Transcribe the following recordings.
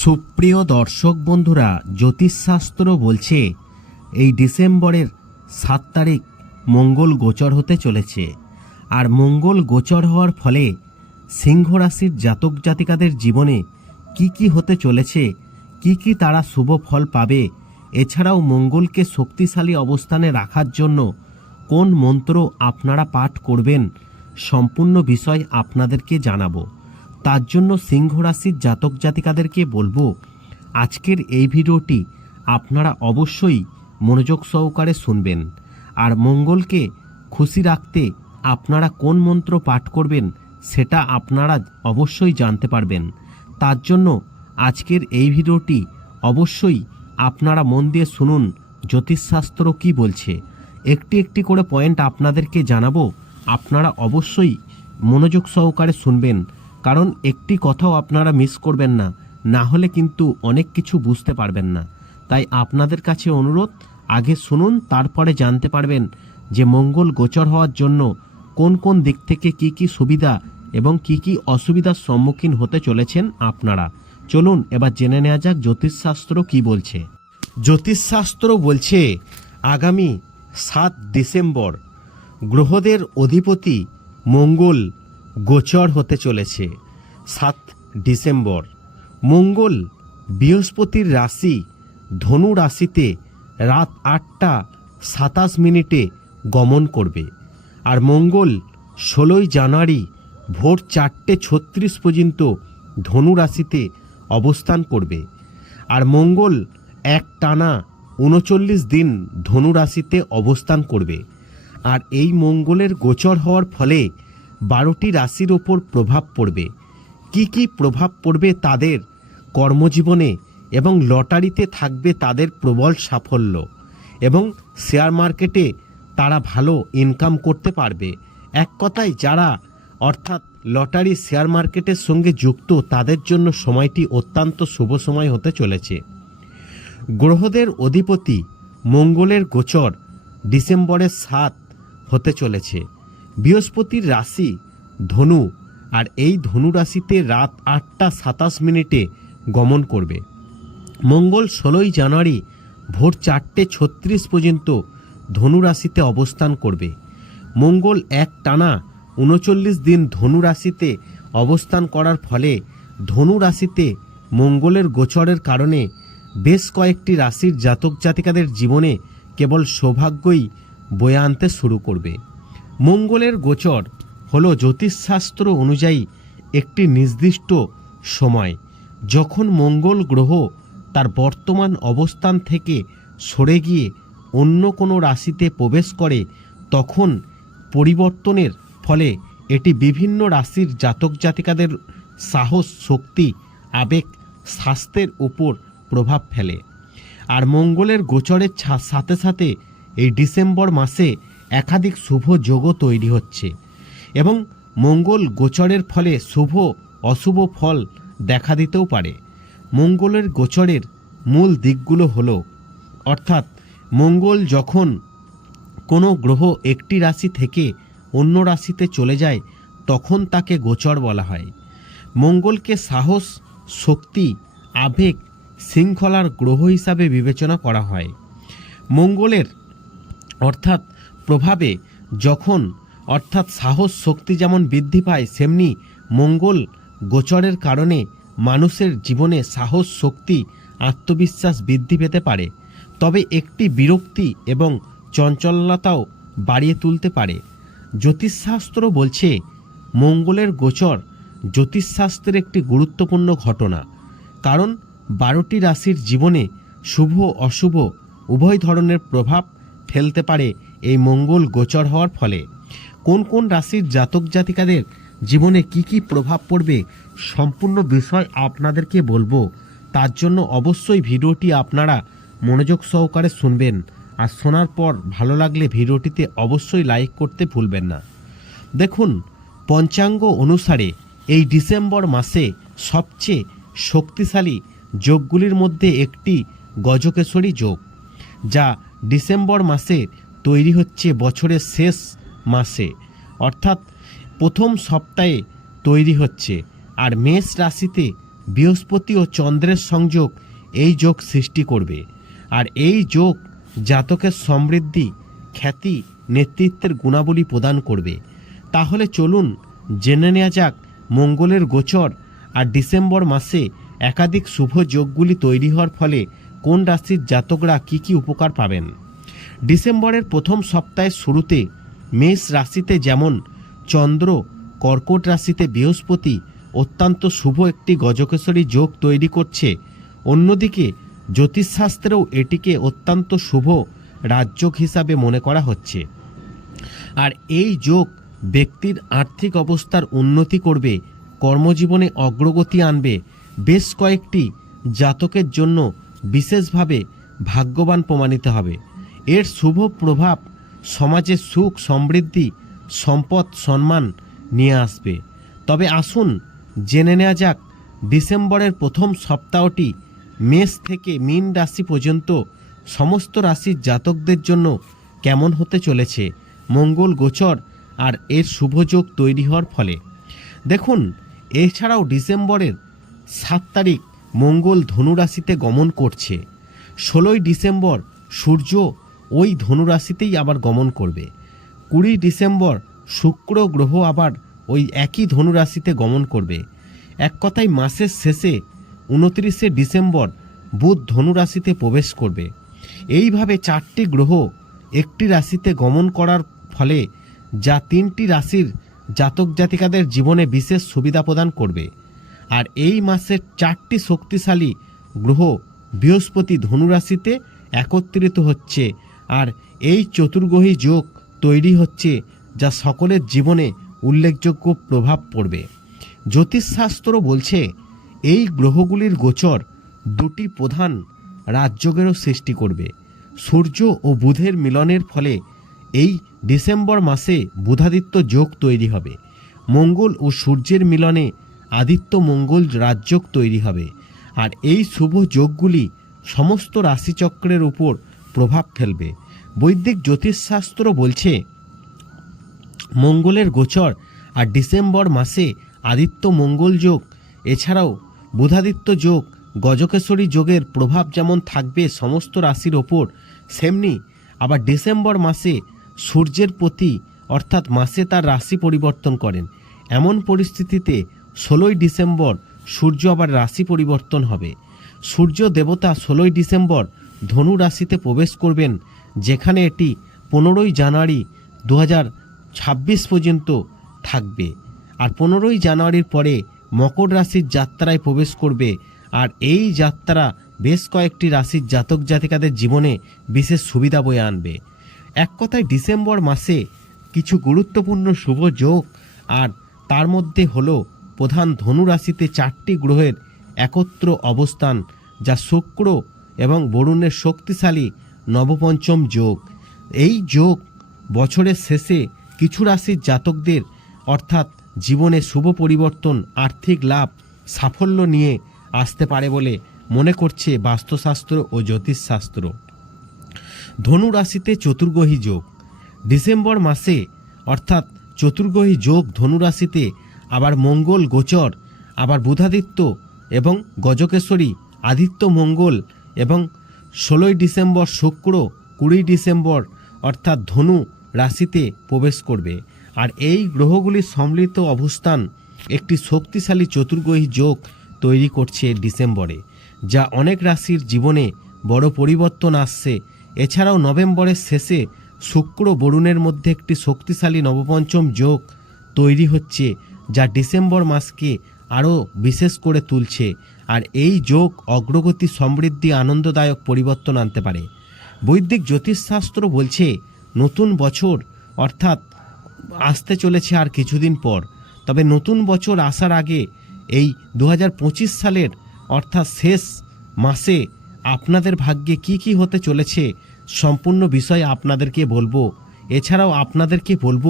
সুপ্রিয় দর্শক বন্ধুরা, জ্যোতিষশাস্ত্র বলছে, এই ডিসেম্বরের সাত তারিখ মঙ্গল গোচর হতে চলেছে। আর মঙ্গল গোচর হওয়ার ফলে সিংহ রাশির জাতক জাতিকাদের জীবনে কি কি হতে চলেছে, কি কি তারা শুভ ফল পাবে, এছাড়াও মঙ্গলকে শক্তিশালী অবস্থানে রাখার জন্য কোন মন্ত্র আপনারা পাঠ করবেন, সম্পূর্ণ বিষয় আপনাদেরকে জানাব। তার জন্য সিংহ রাশির জাতক জাতিকাদেরকে বলব, আজকের এই ভিডিওটি আপনারা অবশ্যই মনোযোগ সহকারে শুনবেন আর মঙ্গলকে খুশি রাখতে আপনারা কোন মন্ত্র পাঠ করবেন সেটা আপনারা অবশ্যই জানতে পারবেন। তার জন্য আজকের এই ভিডিওটি অবশ্যই আপনারা মন দিয়ে শুনুন, জ্যোতিষশাস্ত্র কি বলছে। একটি একটি করে পয়েন্ট আপনাদেরকে জানাব, আপনারা অবশ্যই মনোযোগ সহকারে শুনবেন কারণ একটি কথাও আপনারা মিস করবেন না না হলে কিন্তু অনেক কিছু বুঝতে পারবেন না। তাই আপনাদের কাছে অনুরোধ, আগে শুনুন, তারপরে জানতে পারবেন যে মঙ্গল গোচর হওয়ার জন্য কোন কোন দিক থেকে কি কি সুবিধা এবং কি কি অসুবিধার সম্মুখীন হতে চলেছেন আপনারা। চলুন, এবার জেনে নেওয়া যাক জ্যোতিষশাস্ত্র কি বলছে। জ্যোতিষশাস্ত্র বলছে, আগামী সাত ডিসেম্বর গ্রহদের অধিপতি মঙ্গল গোচর হতে চলেছে। সাত ডিসেম্বর, মঙ্গল বৃহস্পতির রাশি ধনু রাশিতে রাত আটটা সাতাশ মিনিটে গমন করবে আর মঙ্গল ষোলোই জানুয়ারি ভোর চারটে ছত্রিশ পর্যন্ত ধনু রাশিতে অবস্থান করবে আর মঙ্গল এক টানা উনচল্লিশ দিন ধনু রাশিতে অবস্থান করবে। আর এই মঙ্গলের গোচর হওয়ার ফলে বারোটি রাশির ওপর প্রভাব পড়বে। কি কি প্রভাব পড়বে তাদের কর্মজীবনে এবং লটারিতে থাকবে তাদের প্রবল সাফল্য এবং শেয়ার মার্কেটে তারা ভালো ইনকাম করতে পারবে। এক কথায় যারা অর্থাৎ লটারি শেয়ার মার্কেটের সঙ্গে যুক্ত, তাদের জন্য সময়টি অত্যন্ত শুভ সময় হতে চলেছে। গ্রহদের অধিপতি মঙ্গলের গোচর ডিসেম্বরের সাত হতে চলেছে। বৃহস্পতির রাশি ধনু, আর এই ধনু রাশিতে রাত আটটা সাতাশ মিনিটে গমন করবে। মঙ্গল ষোলোই জানুয়ারি ভোর চারটে ছত্রিশ পর্যন্ত ধনু রাশিতে অবস্থান করবে। মঙ্গল এক টানা উনচল্লিশ দিন ধনু রাশিতে অবস্থান করার ফলে ধনু রাশিতে মঙ্গলের গোচরের কারণে বেশ কয়েকটি রাশির জাতক জাতিকাদের জীবনে কেবল সৌভাগ্যই বয়ে আনতে শুরু করবে। মঙ্গলের গোচর হলো জ্যোতিষশাস্ত্র অনুযায়ী একটি নির্দিষ্ট সময়, যখন মঙ্গল গ্রহ তার বর্তমান অবস্থান থেকে সরে গিয়ে অন্য কোনো রাশিতে প্রবেশ করে, তখন পরিবর্তনের ফলে এটি বিভিন্ন রাশির জাতক জাতিকাদের সাহস, শক্তি, আবেগ, স্বাস্থ্যের উপর প্রভাব ফেলে। আর মঙ্গলের গোচরের সাথে সাথে এই ডিসেম্বর মাসে একাধিক শুভ যোগও তৈরি হচ্ছে এবং মঙ্গল গোচরের ফলে শুভ, অশুভ ফল দেখা দিতেও পারে। মঙ্গলের গোচরের মূল দিকগুলো হলো, অর্থাৎ মঙ্গল যখন কোনো গ্রহ একটি রাশি থেকে অন্য রাশিতে চলে যায়, তখন তাকে গোচর বলা হয়। মঙ্গলকে সাহস, শক্তি, আবেগ, শৃঙ্খলার গ্রহ হিসাবে বিবেচনা করা হয়। মঙ্গলের, অর্থাৎ প্রভাবে যখন, অর্থাৎ সাহস শক্তি যেমন বৃদ্ধি পায়, সেমনি মঙ্গল গোচরের কারণে মানুষের জীবনে সাহস শক্তি, আত্মবিশ্বাস বৃদ্ধি পেতে পারে। তবে একটি বিরক্তি এবং চঞ্চলতাও বাড়িয়ে তুলতে পারে। জ্যোতিষশাস্ত্র বলছে, মঙ্গলের গোচর জ্যোতিষশাস্ত্রের একটি গুরুত্বপূর্ণ ঘটনা। কারণ বারোটি রাশির জীবনে শুভ অশুভ উভয় ধরনের প্রভাব ফেলতে পারে এই মঙ্গল গোচর হওয়ার ফলে কোন কোন রাশির জাতক জাতিকাদের জীবনে কি কি প্রভাব পড়বে সম্পূর্ণ বিষয় আপনাদেরকে বলব। তার জন্য অবশ্যই ভিডিওটি আপনারা মনোযোগ সহকারে শুনবেন। আর শোনার পর ভালো লাগলে ভিডিওটিতে অবশ্যই লাইক করতে ভুলবেন না। দেখুন, পঞ্চাঙ্গ অনুসারে এই ডিসেম্বর মাসে সবচেয়ে শক্তিশালী যোগগুলির মধ্যে একটি গজকেশরী যোগ, যা ডিসেম্বর মাসে তৈরি হচ্ছে বছরের শেষ মাসে, অর্থাৎ প্রথম সপ্তাহে তৈরি হচ্ছে। আর মেষ রাশিতে বৃহস্পতি ও চন্দ্রের সংযোগ এই যোগ সৃষ্টি করবে। আর এই যোগ জাতকের সমৃদ্ধি, খ্যাতি, নেতৃত্বের গুণাবলী প্রদান করবে। তাহলে চলুন জেনে নেওয়া যাক মঙ্গলের গোচর আর ডিসেম্বর মাসে একাধিক শুভ যোগগুলি তৈরি হওয়ার ফলে কোন রাশির জাতকরা কি কি উপকার পাবেন। ডিসেম্বরের প্রথম সপ্তাহের শুরুতে মেষ রাশিতে যেমন চন্দ্র, কর্কট রাশিতে বৃহস্পতি অত্যন্ত শুভ একটি গজকেশরী যোগ তৈরি করছে। অন্যদিকে জ্যোতিষশাস্ত্রেও এটিকে অত্যন্ত শুভ রাজযোগ হিসাবে মনে করা হচ্ছে। আর এই যোগ ব্যক্তির আর্থিক অবস্থার উন্নতি করবে, কর্মজীবনে অগ্রগতি আনবে, বেশ কয়েকটি জাতকের জন্য বিশেষভাবে ভাগ্যবান প্রমাণিত হবে। এর শুভ প্রভাব সমাজে সুখ, সমৃদ্ধি, সম্পদ, সম্মান নিয়ে আসবে। তবে আসুন জেনে নেওয়া যাক, ডিসেম্বরের প্রথম সপ্তাহটি মেষ থেকে মীন রাশি পর্যন্ত সমস্ত রাশির জাতকদের জন্য কেমন হতে চলেছে? মঙ্গল, গোচর আর এর শুভযোগ তৈরি হওয়ার ফলে। দেখুন, এছাড়াও ডিসেম্বরের সাত তারিখ মঙ্গল ধনুরাশিতে গমন করছে। ষোলোই ডিসেম্বর সূর্য ওই ধনুরাশিতেই আবার গমন করবে। কুড়ি ডিসেম্বর শুক্র গ্রহ আবার ওই একই ধনুরাশিতে গমন করবে। এক কথায় মাসের শেষে উনত্রিশে ডিসেম্বর বুধ ধনুরাশিতে প্রবেশ করবে। এইভাবে চারটি গ্রহ একটি রাশিতে গমন করার ফলে যা তিনটি রাশির জাতক জাতিকাদের জীবনে বিশেষ সুবিধা প্রদান করবে। আর এই মাসের চারটি শক্তিশালী গ্রহ বৃহস্পতি ধনুরাশিতে একত্রিত হচ্ছে আর এই চতুর্গ্রহী যোগ তৈরি হচ্ছে যা সকলের জীবনে উল্লেখযোগ্য প্রভাব পড়বে। জ্যোতিষশাস্ত্র বলছে, এই গ্রহগুলির গোচর দুটি প্রধান রাজযোগেরও সৃষ্টি করবে। সূর্য ও বুধের মিলনের ফলে এই ডিসেম্বর মাসে বুধাদিত্য যোগ তৈরি হবে। মঙ্গল ও সূর্যের মিলনে আদিত্য মঙ্গল রাজযোগ তৈরি হবে। আর এই শুভ যোগগুলি সমস্ত রাশিচক্রের উপর প্রভাব ফেলবে। বৈদিক জ্যোতিষশাস্ত্র বলছে, মঙ্গলের গোচর আর ডিসেম্বর মাসে আদিত্য মঙ্গল যোগ। এছাড়াও বুধাদিত্য যোগ গজকেশ্বরী যোগের প্রভাব যেমন থাকবে সমস্ত রাশির ওপর, সেমনি আবার ডিসেম্বর মাসে সূর্যের প্রতি অর্থাৎ মাসে তার রাশি পরিবর্তন করেন। এমন পরিস্থিতিতে ষোলোই ডিসেম্বর সূর্য আবার রাশি পরিবর্তন হবে। সূর্য দেবতা ষোলোই ডিসেম্বর ধনু রাশিতে প্রবেশ করবেন, যেখানে এটি পনেরোই জানুয়ারি দু পর্যন্ত থাকবে। আর পনেরোই জানুয়ারির পরে মকর রাশির যাত্রায় প্রবেশ করবে। আর এই যাত্রা বেশ কয়েকটি রাশির জাতক জাতিকাদের জীবনে বিশেষ সুবিধা বয়ে আনবে। এক কথায় ডিসেম্বর মাসে কিছু গুরুত্বপূর্ণ শুভ যোগ, আর তার মধ্যে হলো প্রধান ধনু রাশিতে চারটি গ্রহের একত্র অবস্থান, যা শুক্র এবং বরুণের শক্তিশালী নবপঞ্চম যোগ। এই যোগ বছরের শেষে কিছু রাশির জাতকদের, অর্থাৎ জীবনে শুভ পরিবর্তন, আর্থিক লাভ, সাফল্য নিয়ে আসতে পারে বলে মনে করছে বাস্তুশাস্ত্র ও জ্যোতিষশাস্ত্র। ধনু রাশিতে চতুর্গ্রহী যোগ। ডিসেম্বর মাসে, অর্থাৎ চতুর্গ্রহী যোগ ধনু রাশিতে আবার মঙ্গল, গোচর, আবার বুধাদিত্য এবং গজকেশ্বরী আদিত্য মঙ্গল এবং ষোলোই ডিসেম্বর শুক্র, কুড়ি ডিসেম্বর অর্থাৎ ধনু রাশিতে প্রবেশ করবে। আর এই গ্রহগুলির সম্মিলিত অবস্থান একটি শক্তিশালী চতুর্গ্রহী যোগ তৈরি করছে ডিসেম্বরে, যা অনেক রাশির জীবনে বড় পরিবর্তন আসছে। এছাড়াও নভেম্বরের শেষে শুক্র বরুণের মধ্যে একটি শক্তিশালী নবপঞ্চম যোগ তৈরি হচ্ছে যা ডিসেম্বর মাসকে আরও বিশেষ করে তুলছে আর এই যোগ অগ্রগতি সমৃদ্ধি আনন্দদায়ক পরিবর্তন আনতে পারে। বৈদিক জ্যোতিষশাস্ত্র বলছে, নতুন বছর অর্থাৎ আসতে চলেছে আর কিছুদিন পর। তবে নতুন বছর আসার আগে এই দু হাজার পঁচিশ সালের অর্থাৎ শেষ মাসে আপনাদের ভাগ্যে কি কি হতে চলেছে সম্পূর্ণ বিষয় আপনাদেরকে বলব। এছাড়াও আপনাদেরকে বলব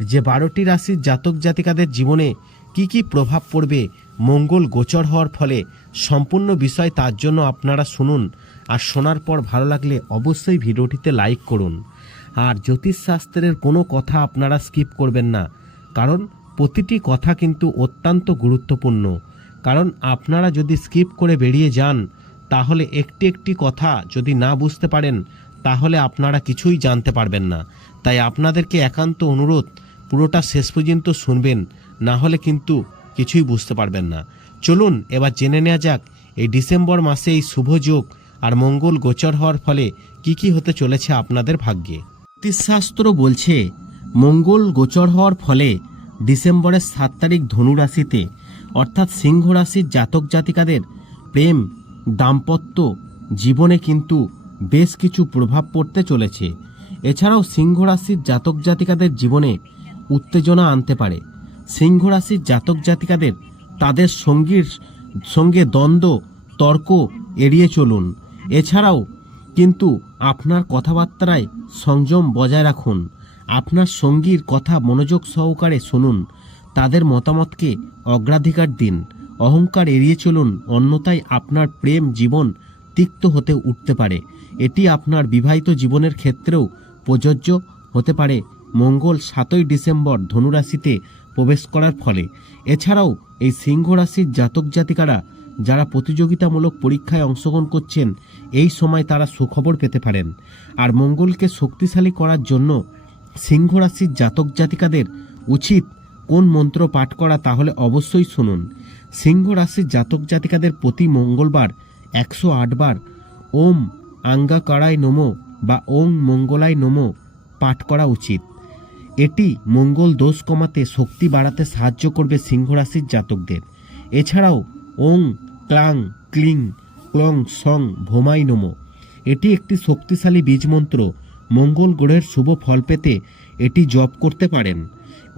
যে বারোটি রাশির জাতক জাতিকাদের জীবনে কি কি প্রভাব পড়বে, মঙ্গল গোচর হওয়ার ফলে সম্পূর্ণ বিষয় তার জন্য আপনারা শুনুন। আর শোনার পর ভালো লাগলে অবশ্যই ভিডিওটিতে লাইক করুন। আর জ্যোতিষশাস্ত্রের কোনো কথা আপনারা স্কিপ করবেন না। কারণ প্রতিটি কথা কিন্তু অত্যন্ত গুরুত্বপূর্ণ। কারণ আপনারা যদি স্কিপ করে বেরিয়ে যান, তাহলে একটি একটি কথা যদি না বুঝতে পারেন, তাহলে আপনারা কিছুই জানতে পারবেন না। তাই আপনাদেরকে একান্ত অনুরোধ, পুরোটা শেষ পর্যন্ত শুনবেন, না হলে কিন্তু কিছুই বুঝতে পারবেন না। চলুন, এবার জেনে নেওয়া যাক, এই ডিসেম্বর মাসে এই শুভ যোগ আর মঙ্গল গোচর হওয়ার ফলে কি কি হতে চলেছে আপনাদের ভাগ্যে। জ্যোতিষশাস্ত্র বলছে, মঙ্গল গোচর হওয়ার ফলে ডিসেম্বরের সাত তারিখ ধনু রাশিতে অর্থাৎ সিংহ রাশির জাতক জাতিকাদের প্রেম, দাম্পত্য জীবনে কিন্তু বেশ কিছু প্রভাব পড়তে চলেছে। এছাড়াও সিংহ রাশির জাতক জাতিকাদের জীবনে উত্তেজনা আনতে পারে। সিংহ রাশির জাতক জাতিকাদের তাদের সঙ্গীর সঙ্গে দ্বন্দ্ব, তর্ক এড়িয়ে চলুন। এছাড়াও কিন্তু আপনার কথাবার্তায় সংযম বজায় রাখুন। আপনার সঙ্গীর কথা মনোযোগ সহকারে শুনুন। তাদের মতামতকে অগ্রাধিকার দিন। অহংকার এড়িয়ে চলুন, অন্যথায় আপনার প্রেম জীবন তিক্ত হতে উঠতে পারে। এটি আপনার বিবাহিত জীবনের ক্ষেত্রেও প্রযোজ্য হতে পারে। মঙ্গল সাতই ডিসেম্বর ধনুরাশিতে প্রবেশ করার ফলে। এছাড়াও এই সিংহ রাশির জাতক জাতিকারা যারা প্রতিযোগিতামূলক পরীক্ষায় অংশগ্রহণ করছেন, এই সময় তারা সুখবর পেতে পারেন। আর মঙ্গলকে শক্তিশালী করার জন্য সিংহ রাশির জাতক জাতিকাদের উচিত কোন মন্ত্র পাঠ করা, তাহলে অবশ্যই শুনুন। সিংহ রাশির জাতক জাতিকাদের প্রতি মঙ্গলবার একশো আটবার ওম আঙ্গাকারায় নমো বা ওং মঙ্গলায় নমো পাঠ করা উচিত। এটি মঙ্গল দোষ কমাতে শক্তি বাড়াতে সাহায্য করবে সিংহরাশির জাতকদের। এছাড়াও ওং, ক্লাং, ক্লিং, ক্লং, সং, ভোমাই নমো। এটি একটি শক্তিশালী বীজমন্ত্র। মঙ্গল গ্রহের শুভ ফল পেতে এটি জপ করতে পারেন।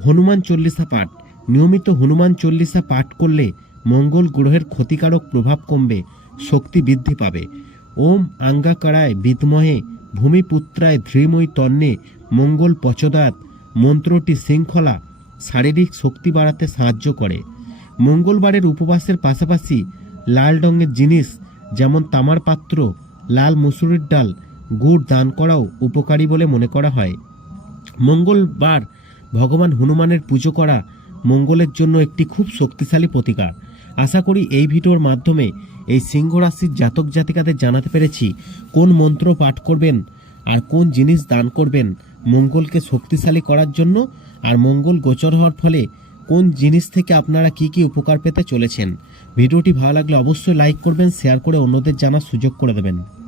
হনুমান চল্লিশা পাঠ। নিয়মিত হনুমান চল্লিশা পাঠ করলে মঙ্গল গ্রহের ক্ষতিকারক প্রভাব কমবে, শক্তি বৃদ্ধি পাবে। ওম আঙ্গাকারায় বিদ্মহে ভূমিপুত্রায় ধৃময় তন্নে মঙ্গল পচদাত মন্ত্রটি শৃঙ্খলা, শারীরিক শক্তি বাড়াতে সাহায্য করে। মঙ্গলবারের উপবাসের পাশাপাশি লাল রঙের জিনিস যেমন তামার পাত্র, লাল মুসুরির ডাল, গুড় দান করাও উপকারী বলে মনে করা হয়। মঙ্গলবার ভগবান হনুমানের পুজো করা মঙ্গলের জন্য একটি খুব শক্তিশালী প্রতিকার। আশা করি এই ভিডিওর মাধ্যমে এই সিংহ রাশির জাতক জাতিকাদের জানাতে পেরেছি কোন মন্ত্র পাঠ করবেন আর কোন জিনিস দান করবেন, মঙ্গলকে শক্তিশালী করার জন্য আর মঙ্গল গোচর হওয়ার ফলে কোন জিনিস থেকে আপনারা কি কি উপকার পেতে চলেছেন। ভিডিওটি ভালো লাগলে অবশ্যই লাইক করবেন, শেয়ার করে অন্যদের জানার সুযোগ করে দেবেন।